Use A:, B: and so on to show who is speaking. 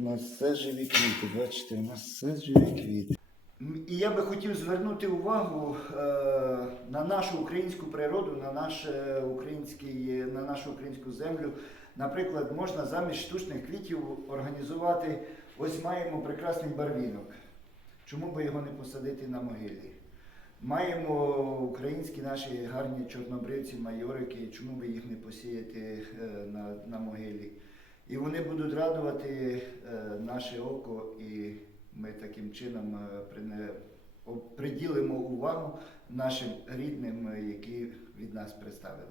A: у нас все живі квіти. Бачите, у нас все живі квіти. І я би хотів звернути увагу е, на нашу українську природу, на, наш, український, на нашу українську землю. Наприклад, можна замість штучних квітів організувати. Ось маємо прекрасний барвінок. Чому би його не посадити на могилі? Маємо українські наші гарні чорнобривці, майорики, чому би їх не посіяти е, на, на могилі? І вони будуть радувати е, наше око, і ми таким чином е, приділимо увагу нашим рідним, е, які від нас представили.